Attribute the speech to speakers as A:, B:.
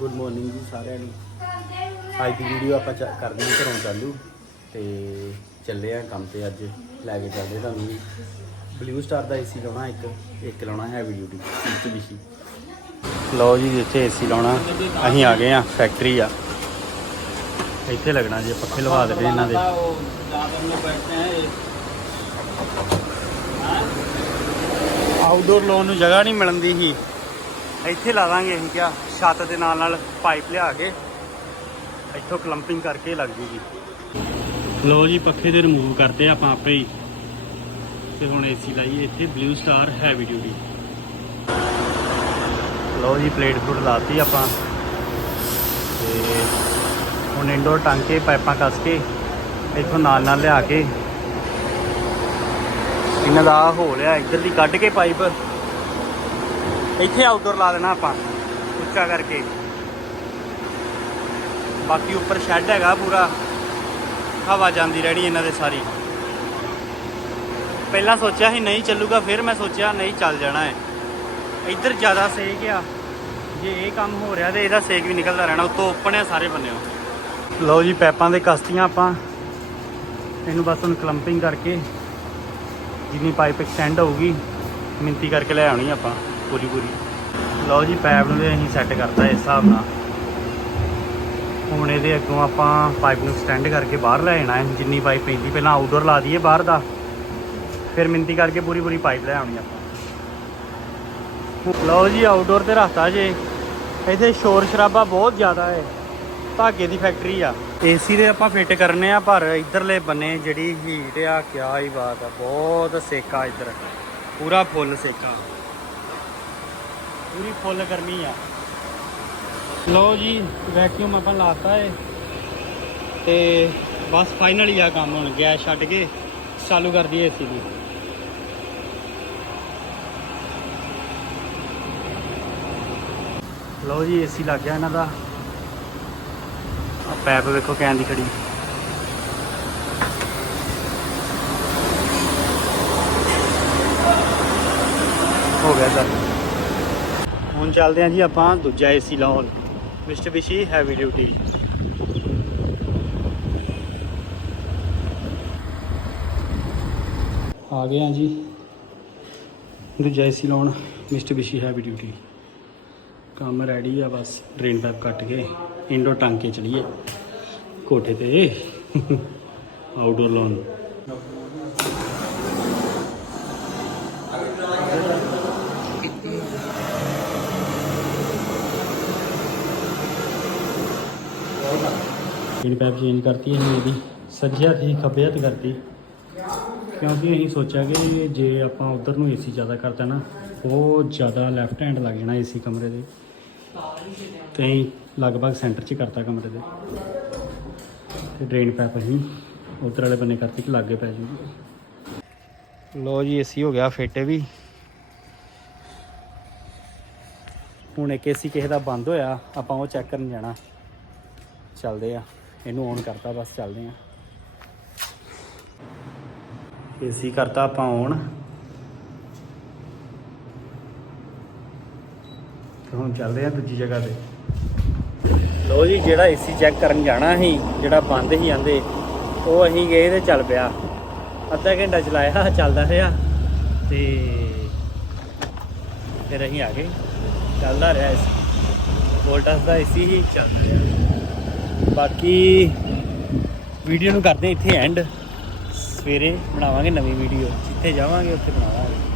A: Good morning ਜੀ ਸਾਰਿਆਂ ਨੂੰ। ਅੱਜ ਦੀ ਵੀਡੀਓ ਆਪਾਂ ਚ- ਕਰਦੇ ਹਾਂ ਘਰੋਂ ਚਾਲੂ ਤੇ ਚੱਲੇ ਆ ਕੰਮ ਤੇ ਅੱਜ ਲੈ ਕੇ ਚੱਲਦੇ ਤੁਹਾਨੂੰ। ਵੀ ਬਲੂ ਸਟਾਰ ਦਾ ਏਸੀ ਲਾਉਣਾ ਇੱਕ ਇੱਕ ਲਾਉਣਾ ਹੈਵੀ ਡਿਊਟੀ ਮਿਸਟੀਬਿਸ਼ੀ ਲਓ ਜੀ ਇੱਥੇ ਏਸੀ ਲਾਉਣਾ, ਅਸੀਂ ਆ ਗਏ ਆ ਫੈਕਟਰੀ ਆ। ਇੱਥੇ ਲੱਗਣਾ ਜੀ ਪੱਖੇ ਲਵਾ ਦੇਣੇ ਇਹਨਾਂ ਦੇ। ਆਊਟਡੋਰ ਲਾਉਣ ਨੂੰ ਜਗ੍ਹਾ ਨਹੀਂ ਮਿਲਣ ਦੀ ਸੀ। ਇੱਥੇ ਲਾ ਦਾਂਗੇ ਅਸੀਂ ਕਿਹਾ ਛੱਤ ਦੇ ਨਾਲ ਨਾਲ ਪਾਈਪ ਲਿਆ ਕੇ ਇੱਥੋਂ ਕਲੰਪਿੰਗ ਕਰਕੇ ਲੱਗ ਜੂਗੀ ਲੋ ਜੀ ਪੱਖੇ ਦੇ ਰਿਮੂਵ ਕਰਦੇ ਆਪਾਂ ਆਪੇ ਹੀ। ਤੇ ਹੁਣ ਏਸੀ ਲਾਈਏ ਇੱਥੇ ਬਲੂ ਸਟਾਰ ਹੈਵੀ ਡਿਊਟੀ ਲੋ ਜੀ ਪਲੇਟ ਫੁੱਟ ਲਾਤੀ ਆਪਾਂ। ਤੇ ਹੁਣ ਇੰਡੋਰ ਟੰਗ ਕੇ ਪਾਈਪਾਂ ਕੱਸ ਕੇ ਇੱਥੋਂ ਨਾਲ ਨਾਲ ਲਿਆ ਕੇ ਇਹਨਾਂ ਦਾ ਹੋ ਲਿਆ ਇੱਧਰ ਦੀ ਕੱਢ ਕੇ ਪਾਈਪ। ਇੱਥੇ ਆਊਟਡੋਰ ਲਾ ਦੇਣਾ ਆਪਾਂ। ਉੱਚਾ ਕਰਕੇ। ਬਾਕੀ ਉੱਪਰ ਸ਼ੈੱਡ ਹੈਗਾ ਪੂਰਾ। ਹਵਾ ਜਾਂਦੀ ਰਹਿਣੀ ਇਹਨਾਂ ਦੇ ਸਾਰੀ। ਪਹਿਲਾਂ ਸੋਚਿਆ ਸੀ ਨਹੀਂ ਚੱਲੂਗਾ, ਫਿਰ ਮੈਂ ਸੋਚਿਆ ਨਹੀਂ ਚੱਲ ਜਾਣਾ ਹੈ। ਇੱਧਰ ਜ਼ਿਆਦਾ ਸੇਕ ਆ। ਜੇ ਇਹ ਕੰਮ ਹੋ ਰਿਹਾ ਤੇ ਇਹਦਾ ਸੇਕ ਵੀ ਨਿਕਲਦਾ ਰਹਿਣਾ। ਉੱਤੋਂ ਓਪਨ ਆ ਸਾਰੇ ਬੰਨਿਓ ਲਓ ਜੀ, ਪੈਪਾਂ ਦੇ ਕਸਤੀਆਂ ਆਪਾਂ। ਇਹਨੂੰ ਬਸ ਹੁਣ ਕਲੰਪਿੰਗ ਕਰਕੇ ਜਿੰਨੀ ਪਾਈਪ ਐਕਸਟੈਂਡ ਹੋਊਗੀ, ਮਿੰਤੀ ਕਰਕੇ ਲੈ ਆਉਣੀ ਆਪਾਂ ਪੂਰੀ ਪੂਰੀ ਲਓ ਜੀ ਪਾਈਪ ਨੂੰ ਵੀ ਅਸੀਂ ਸੈੱਟ ਕਰਤਾ ਇਸ ਹਿਸਾਬ ਨਾਲ। ਹੁਣ ਇਹਦੇ ਅੱਗੋਂ ਆਪਾਂ ਪਾਈਪ ਨੂੰ ਐਕਸਟੈਂਡ ਕਰਕੇ ਬਾਹਰ ਲੈ ਜਾਣਾ ਹੈ। ਜਿੰਨੀ ਪਾਈਪ ਪੈਂਦੀ, ਪਹਿਲਾਂ ਆਊਟਡੋਰ ਲਾ ਦਈਏ ਬਾਹਰ ਦਾ। ਫਿਰ ਮਿੰਤੀ ਕਰਕੇ ਪੂਰੀ ਪੂਰੀ ਪਾਈਪ ਲੈ ਆਉਣੀ ਆਪਾਂ। ਲਓ ਜੀ ਆਊਟਡੋਰ ਤੇ ਰੱਖਤਾ ਜੇ। ਇੱਥੇ ਸ਼ੋਰ ਸ਼ਰਾਬਾ ਬਹੁਤ ਜ਼ਿਆਦਾ ਹੈ। ਧਾਗੇ ਦੀ ਫੈਕਟਰੀ ਆ। ਏਸੀ ਦੇ ਆਪਾਂ ਫਿੱਟ ਕਰਨੇ ਆ, ਪਰ ਇਧਰਲੇ ਬੰਨੇ ਜਿਹੜੀ ਹੀਟ ਆ, ਕਿਆ ਹੀ ਬਾਤ ਆ। ਬਹੁਤ ਸੇਕਾ ਇੱਧਰ। ਪੂਰਾ ਫੁੱਲ ਸੇਕਾ। ਪੂਰੀ ਫੁੱਲ ਗਰਮੀ ਆ। ਲਓ ਜੀ ਵੈਕਿਊਮ ਆਪਾਂ ਲਾਤਾ ਏ। ਤੇ ਬਸ ਫਾਈਨਲੀ ਆ ਕੰਮ ਹੁਣ, ਗੈਸ ਛੱਡ ਕੇ ਚਾਲੂ ਕਰ ਦਈਏ ਏਸੀ ਦੀ। ਲਓ ਜੀ ਏਸੀ ਲੱਗ ਗਿਆ ਇਹਨਾਂ ਦਾ। ਆ ਪੈਪ ਵੇਖੋ, ਕੈਨ ਦੀ ਖੜੀ ਹੋ ਗਿਆ ਸਰ ਹੁਣ ਚੱਲਦੇ ਹਾਂ ਜੀ ਆਪਾਂ ਦੂਜਾ ਏਸੀ ਲਾਉਣ। ਮਿਸਟਰ ਬਿਸ਼ੀ ਹੈਵੀ ਡਿਊਟੀ ਆ ਗਏ ਹਾਂ ਜੀ। ਦੂਜਾ ਏਸੀ ਲਾਉਣ ਮਿਸਟਰ ਬਿਸ਼ੀ ਹੈਵੀ ਡਿਊਟੀ ਕੰਮ ਰੈਡੀ ਆ, ਬਸ ਡਰੇਨ ਪਾਈਪ ਕੱਟ ਕੇ ਇੰਡੋ ਟਾਂਕੇ ਕੇ ਚਲੀਏ ਕੋਠੇ ਤੇ। ਆਊਟਡੋਰ ਲਾਉਣ। ਜਿਹੜੀ ਪੈਪ ਚੇਂਜ ਕਰਤੀ ਅਸੀਂ ਇਹਦੀ ਸੱਜੇ ਹੱਥ ਦੀ ਖੱਬੇ ਹੱਥ ਕਰਤੀ। ਕਿਉਂਕਿ ਅਸੀਂ ਸੋਚਿਆ ਕਿ ਜੇ ਆਪਾਂ ਉਧਰ ਨੂੰ ਏਸੀ ਜ਼ਿਆਦਾ ਕਰਤਾ ਨਾ ਉਹ ਜ਼ਿਆਦਾ ਲੈਫਟ ਹੈਂਡ ਲੱਗ ਜਾਣਾ ਏਸੀ ਕਮਰੇ ਦੇ। ਤੇ ਅਸੀਂ ਲਗਭਗ ਸੈਂਟਰ 'ਚ ਕਰਤਾ ਕਮਰੇ ਦੇ। ਤੇ ਡਰੇਨ ਪੈਪ ਅਸੀਂ ਉਧਰ ਵਾਲੇ ਬੰਨੇ ਕਰਤੀ ਕਿ ਲਾਗੇ ਪੈ ਜੂਗੀ ਲੋ ਜੀ ਏਸੀ ਹੋ ਗਿਆ, ਫਿੱਟ ਵੀ। ਹੁਣ ਇੱਕ ਏਸੀ ਕਿਸੇ ਦਾ ਬੰਦ ਹੋਇਆ, ਆਪਾਂ ਉਹ ਚੈੱਕ ਕਰਨ ਜਾਣਾ। ਚੱਲਦੇ ਆ। ਇਹਨੂੰ ਔਨ ਕਰਤਾ, ਬਸ ਚੱਲਦੇ ਆ। ਏਸੀ ਕਰਤਾ ਆਪਾਂ ਔਨ ਹੁਣ ਚੱਲਦੇ ਆ ਦੂਜੀ ਜਗ੍ਹਾ ਤੇ। ਲੋ ਜੀ, ਜਿਹੜਾ ਏਸੀ ਚੈੱਕ ਕਰਨ ਜਾਣਾ ਸੀ, ਜਿਹੜਾ ਬੰਦ ਸੀ ਆਂਦੇ, ਉਹ ਅਸੀਂ ਗਏ ਤੇ ਚੱਲ ਪਿਆ। ਅੱਧਾ ਘੰਟਾ ਚਲਾਇਆ, ਚੱਲਦਾ ਰਿਹਾ। ਤੇ ਫਿਰ ਅਸੀਂ ਆ ਗਏ। ਚੱਲਦਾ ਰਿਹਾ ਏਸੀ ਵੋਲਟਸ ਦਾ ਏਸੀ ਹੀ ਚੱਲਦਾ ਰਿਹਾ। ਬਾਕੀ ਵੀਡੀਓ ਨੂੰ ਕਰਦੇ ਇੱਥੇ ਐਂਡ ਸਵੇਰੇ ਬਣਾਵਾਂਗੇ ਨਵੀਂ ਵੀਡੀਓ। ਜਿੱਥੇ ਜਾਵਾਂਗੇ ਉੱਥੇ ਬਣਾਵਾਂਗੇ।